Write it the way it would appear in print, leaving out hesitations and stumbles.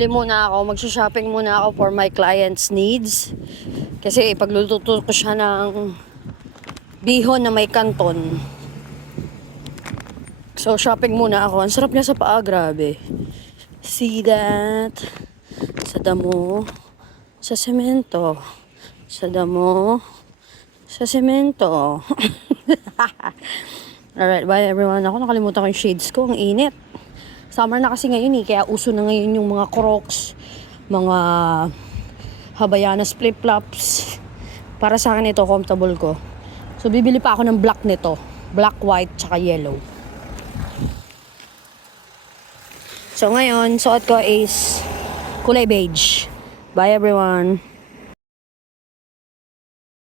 bibili muna ako, magsha-shopping muna ako for my client's needs. Kasi pagluluto ko siya ng bihon na may kanton. So, shopping muna ako. Ang sarap niya sa paa, grabe. See that? Sa damo, sa semento. Sa damo, sa semento. Alright, bye everyone. Ako nakalimutan ko yung shades ko. Ang init. Summer na kasi ngayon eh. Kaya uso na ngayon yung mga Crocs, mga Havaianas flip-flops. Para sa akin ito, comfortable ko. So, bibili pa ako ng black nito. Black, white, tsaka yellow. So, ngayon, suot ko is kulay beige. Bye everyone.